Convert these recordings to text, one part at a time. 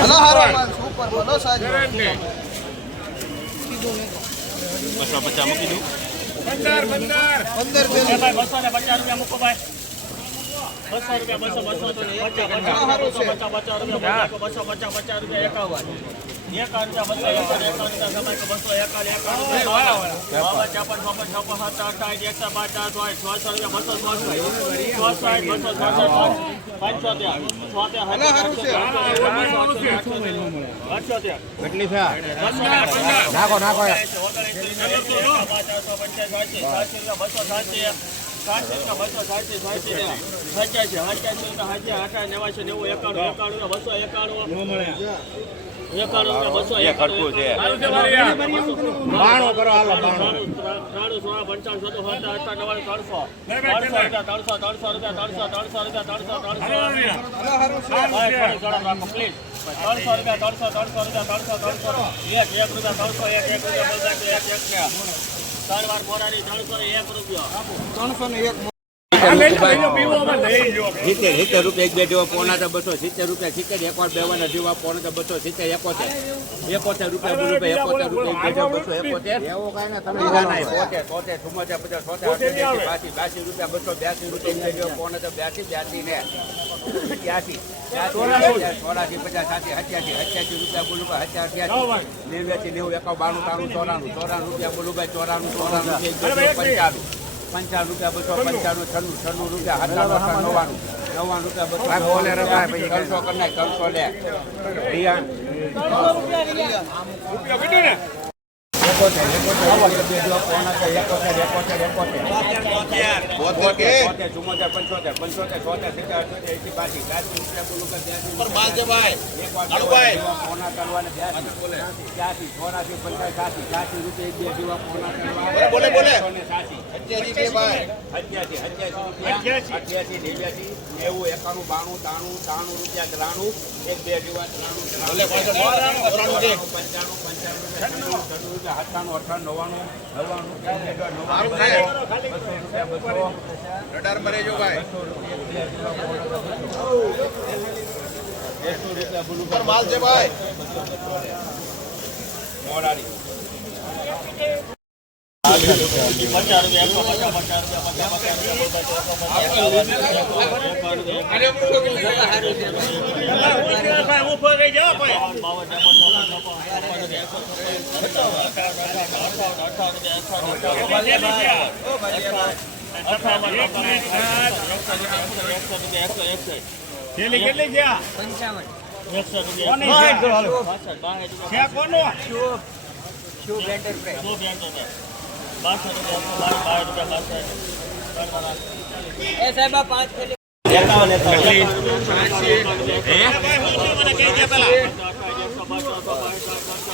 Hello હારો માલ super બોલો સાહેબ બસો પચાસ મૂકી દઉં પંદર પેલી બસો ને પચાસ રૂપિયા મૂકો ભાઈ બસો રૂપિયા બસો બસો તો રૂપિયા બસો પચાસ રૂપિયા બસો રૂપિયા એકાવન પચાસ ચોવીસ છસો રૂપિયા બસો ચોસઠ બસો ચોસઠ પંચોતેર છોતેર અઠ્યોતેર કેટલી છે નાખો નાખો બસો એકાણું એકાણું બસો એ ખર્ચું છે બાણું કરો હાલો બાણું ત્રાણું સોળા પંચાવન સત્તર સત્તર અઠાર નવ્વાણું ત્રણસો. ત્રણસો રૂપિયા ત્રણસો ત્રણસો રૂપિયા ત્રણસો ત્રણસો રૂપિયા ત્રણસો ત્રણસો. પ્લીઝ ત્રણસો રૂપિયા ત્રણસો ત્રણસો રૂપિયા ત્રણસો ત્રણસો એક એક રૂપિયા ત્રણસો એક એક રૂપિયા એક એક છે. ત્રણ વાર મોરારી ત્રણસો એક રૂપિયો. ત્રણસો ને એક સિત્તેર સિત્તેર રૂપિયા એક બે જેવા પોણા તો બસો સિત્તેર રૂપિયા સિત્તેર એક વાર બેવાના જેવા પોણા તો બસો સિત્તેર એકોતેર. એકોતેર રૂપિયા ભાઈ એકોતેર રૂપિયા એક બે જેવા બસો એકોતેર. એવો કાંઈ ને તમે પોતે પોતે ચુમ્મોતેર પચાસ સોતેર બાસી બાસી રૂપિયા બસો બ્યાસી રૂપિયા એક બે જેવા પોણા તો બ્યાસી બ્યાસી ને ત્યાસી ચોરાસી પચાસ સાથી હત્યાસી હત્યાસી રૂપિયા બોલું ભાઈ અઠ્યાસી અઠ્યાસી નેવ્યાસી નેવું એકાવ બાણું તારું ચોરાણું ચોરાણું રૂપિયા બોલું ભાઈ ચોરાણું ચોરાણું રૂપિયા પંચાણું. પંચાણું રૂપિયા બસો પંચાવન છન્નું છન્નું રૂપિયા હજાર નવ્વાણું નવ્વાણું રૂપિયા બસો ત્રણસો કરી નાખ ત્રણસો લે. રિયાન એકોતેર એકોતેર ચુમ્મોતેર પંચોતેર પંચોતેર છોતેર સિત્તેર અઠ્યોતેર એસી બાસી બાસી રૂપિયા બોલું. કે બ્યાસી પોણા કરવા ને બ્યાસી ત્યાસી ચોરાસી પંચાસ સાસી સાસી રૂપિયા એક બે જેવા પોણા કરવા એકાણું બાણું ત્રાણું ત્રાણું રૂપિયા ત્રાણું એક બે જેવા ત્રાણું ત્રાણું પંચાણું પંચાણું રૂપિયા સત્તાણું અઠાણું નવ્વાણું નવ્વાણું બોલું માલ છે ભાઈ પચાસ કેટલી ગયા? એકસો કોની? છે? રૂપિયા. છે કોનો શું બેન છે બારસો રૂપિયા બાર રૂપિયા બારસો સાહેબ નો લેવું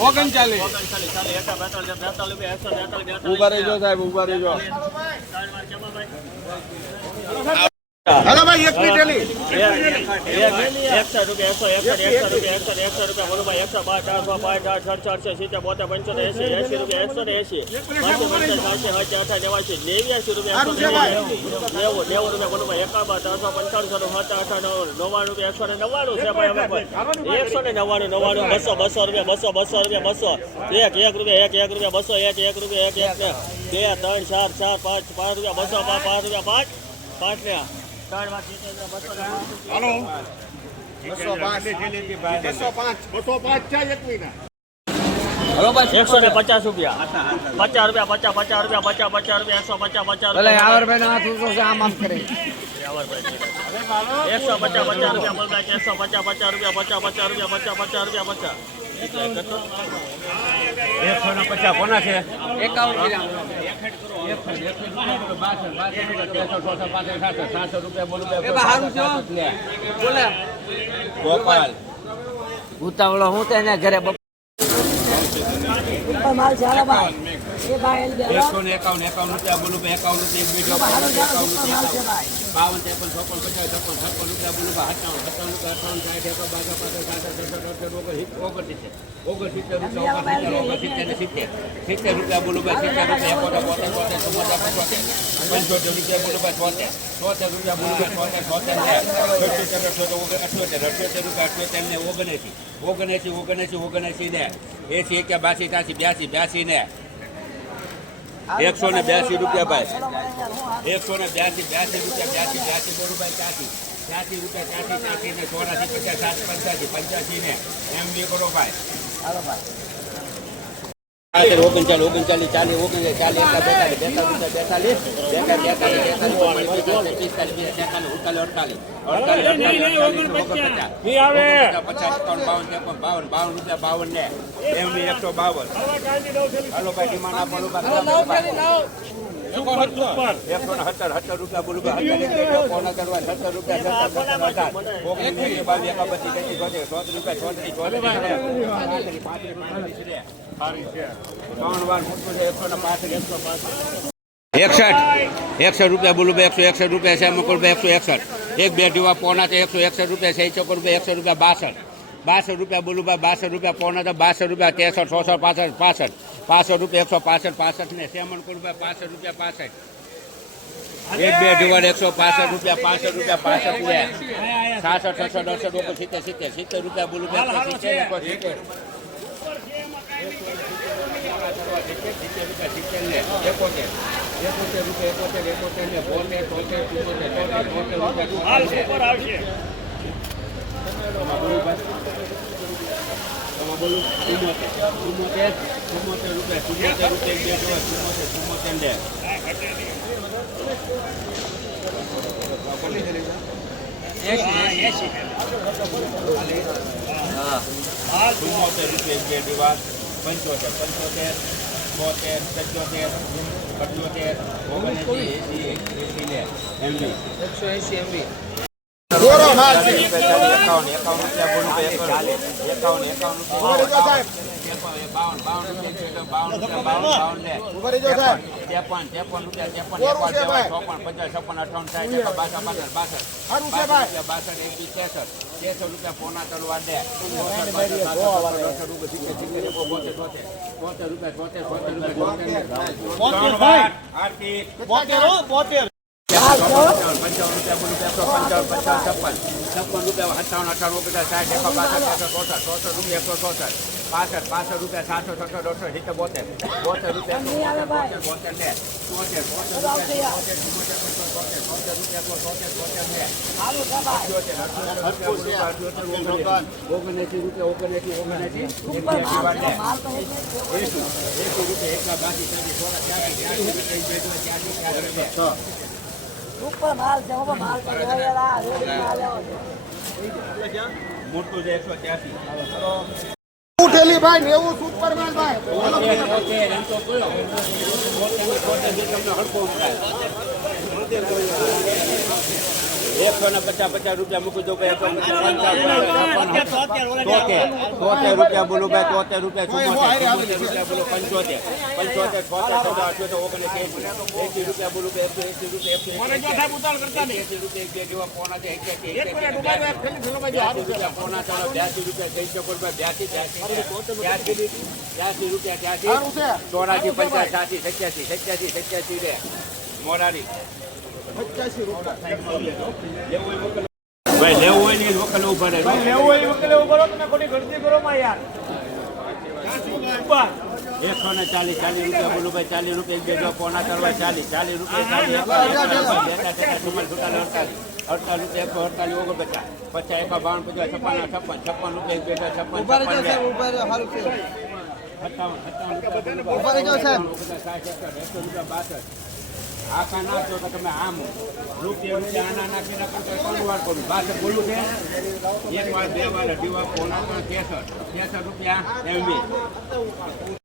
ઓગણચાલીસ ઊભા રહેજો સાહેબ ઊભા રહેજો. હલો ભાઈ એક મિનિટ એલી એકસો રૂપિયા એકસો એકસો એકસો રૂપિયા એકસો એકસો રૂપિયા બોલો ભાઈ એકસો બાર ચારસો પાંચ ચાર છ ચારસો સિત્તેર બોતેર પંચોતેર એસી એસી રૂપિયા એકસો ને એસી પાંચસો પંચાસ સાતસો સાતસો અઠા નેવાસી નેવ્યાસી રૂપિયા નેવું નેવું રૂપિયા બોલો ભાઈ એકાવન ત્રણસો પંચાવનસો નો સાત અઠા નવ્વાણું રૂપિયા એકસો ને નવ્વાણું છે ભાઈ એકસો ને નવ્વાણું નવ્વાણું બસો બસો રૂપિયા બસો બસો રૂપિયા બસો એક એક રૂપિયા એક એક રૂપિયા બસો એક એક રૂપિયા એક એક બે ત્રણ ચાર ચાર પાંચ પાંચ રૂપિયા બસો પાંચ રૂપિયા પાંચ. પાંચ રૂપિયા, હાલો. બસો પાંચ બસો પાંચ બસો પાંચ છે એક મહિના એકસો ને પચાસ રૂપિયા. પચાસ રૂપિયા પચાસ પચાસ રૂપિયા પચાસ પચાસ રૂપિયા એકસો પચાસ પચાસ ભલે રૂપિયા આવરભાઈ ના હાથ ઊંચો આમ આમ કરે. એકસો પચાસ પચાસ રૂપિયા બોલતા એકસો પચાસ પચાસ રૂપિયા પચાસ પચાસ રૂપિયા પચાસ પચાસ રૂપિયા પચાસ. એકસો ને પચાસ કોના છે? એકાવન ગોપાલ ઉતાવળો હું તેના ઘરે બપોર માલ હાલો ભાઈ એકસો ને એકાવન એકાવન રૂપિયા બોલું ભાઈ, એકાવન રૂપિયા એક બીજો એકાવન રૂપિયા બાવન, ત્રેપન, ચોપન, પચાસ, છપ્પન છપ્પન રૂપિયા બોલું ભાઈ, સત્તાવન સત્તાવન રૂપિયા અઠાવન સાઠ એકસો બાસઠ પચાસ સાસઠ સડસઠ અડસઠ ઓગણ ઓગણસિત્તેર ઓગણસિત્તેર રૂપિયા ઓગણસિત્તેર ઓગણસિત્તેર ને સિત્તેર. સિત્તેર રૂપિયા બોલું ભાઈ, સિત્તેર રૂપિયા એકોતેર બોતેર બોતેર ચુમ્મોતેર પંચોતેર પંચોતેર રૂપિયા બોલું ભાઈ, છોતેર. છોતેર રૂપિયા બોલું ભાઈ, છોતેર છોતેર ને અઠ્યોતેર અઠ્યોતેર ઓગણ, અઠ્યોતેર અઠ્યોતેર રૂપિયા, અઠ્યોતેર ને ઓગણએંસી. ઓગણએંસી ઓગણએંસી ઓગણએંસી ને. એસી, એક્યા, બાસી, ત્યાસી, બ્યાસી બ્યાસી ને. એકસો ને બ્યાસી રૂપિયા ભાઈ. એકસો ને બ્યાસી બ્યાસી રૂપિયા, બ્યાસી બ્યાસી બોલું ભાઈ, ચાસી. ચાસી રૂપિયા, ચાસી ચાસી ને ચોરાસી, પચાસ, સાત, પંચ્યાસી પંચ્યાસી ને એમ બી કરો ભાઈ. ઓગણચાલીસ ઓગણચાલીસ ચાલીસ ઓગણચાલીસ ચાલીસ બેતાલીસ બેતાલીસ બેતાલીસ બેતાલીસ બેતાલીસ પિસ્તાલીસ અડતાલીસ અડતાલીસ પચાસ એકાવન બાવન ત્રેપન બાવન બાવન રૂપિયા બાવન ને એમ એકસો બાવન. હાલો ભાઈ ડિમાન્ડ આપવાનું એકસઠ એકસઠ રૂપિયા બોલું એકસો એકસઠ રૂપિયા છે, મકુલ એકસો એકસઠ. એક બે ડીવા પોના છે, એકસો એકસઠ રૂપિયા છે ચોકર રૂપિયા એકસો રૂપિયા બાસઠ. બાસઠ રૂપિયા બોલું બાસઠ રૂપિયા પોણા તો બાસઠ રૂપિયા ત્રેસઠ ચોસઠ પાસઠ પાસઠ પાસઠ રૂપિયા એકસો પાસઠ પાસઠ ને સેમન કુલભાઈ પાસઠ રૂપિયા પાસઠ એક બે દીવાડ એકસો પાસઠ રૂપિયા પાસઠ રૂપિયા પાસઠ ને સાસઠ છસઠ અડસઠ ઓગણ સિત્તેર સિત્તેર સિત્તેર રૂપિયા બોલું સિત્તેર એકસો સિત્તેર સિત્તેર રૂપિયા સિત્તેર ને એકોતેર બોલું ચુમ્મોતેર ચુમ્મોતેર ચુમ્મોતેર રૂપિયા ચુમ્મોતેર રૂપિયા બે જોવા ચુમ્મોતેર ચુમ્મોતેર ને ચુમ્મોતેર રૂપિયા બે દીવા પંચોતેર પંચોતેર બોતેર પંચોતેર પંચોતેર ઓગણએંસી એંસી એંસી ને એમબી એકસો એસી એમબી માલ છે એકાવન એકાવન એકાવન એકાવન એકાવન છપ્પન એકા? રૂપિયા બોલું એકસો એકસો બાસઠ ત્રેસઠ ચોસઠ ચોસઠ રૂપિયા એકસો ચોસઠ રૂપિયા સાતસો છસો દોઢસો સિત્તેર બોતેર રૂપિયા બોતેર બોતેર ને ચોતેર રૂપિયા બોતેર બોતેર બોતેર રૂપિયા બોતેર બોતેર ઓગણએંસી રૂપિયા ઓગણએંસી ઓગણએંસી એસી રૂપિયા એકલા બાકી સોળા ત્યાંથી ત્યાંથી રૂપિયા ત્યાંથી ત્યાંથી ત્યાંથી ઉપર માલ છે ઉપર માલ છે. મોટું છે એકસો ત્યાસી ઉઠેલી ભાઈ નેવું સુપરમેન ભાઈ એકસો ને પચાસ પચાસ રૂપિયા મૂકી દો ભાઈ તોતેર તોતેર રૂપિયા બોલો ભાઈ તોતેર રૂપિયા ચુમ્મોતેર ચુમ્મોતેર રૂપિયા બોલો પંચોતેર પંચોતેર છોતેર ચૌદ અઠ્યોતેર ઓગણીસ એસી એસી રૂપિયા બોલું ભાઈ એકસો એસી રૂપિયા એસી રૂપિયા બે જેવા પોણા છે એક્યાસી એક્યાસી બ્યાસી રૂપિયા પોણા ચાલો બ્યાસી રૂપિયા જઈ શકો બ્યાસી બ્યાસી બ્યાસી બ્યાસી રૂપિયા સારું ચોરાસી પંચાસ સાસી સત્યાસી સત્યાસી સત્યાસી રે. મોરારી. પચાસી રૂપિયા ભાઈ લેવું હોય ને લોકલ ઊભા રહે એકસો ને ચાલીસ ચાલીસ રૂપિયા બોલું ભાઈ ચાલીસ રૂપિયા એક બે જો પોણા કરવા ચાલીસ ચાલીસ રૂપિયા અડતાલીસ. અડતાલીસ રૂપિયા એકસો અડતાલીસ ઓગણપચાસ. પચાસ એકા બાવન પચાસ છપ્પન છપ્પન છપ્પન રૂપિયા એક છપ્પન સત્તાવન સત્તાવન રૂપિયા બાસઠ. આખા નાખો તો તમે આમ રૂપિયા રૂપિયા આના નાખીને ત્રણ વાર કરું પાછળ બોલું છે? એક વાર બે વાર, અઢી વાર, પોણા, ત્રણ ત્રેસઠ ત્રેસઠ રૂપિયા એમબી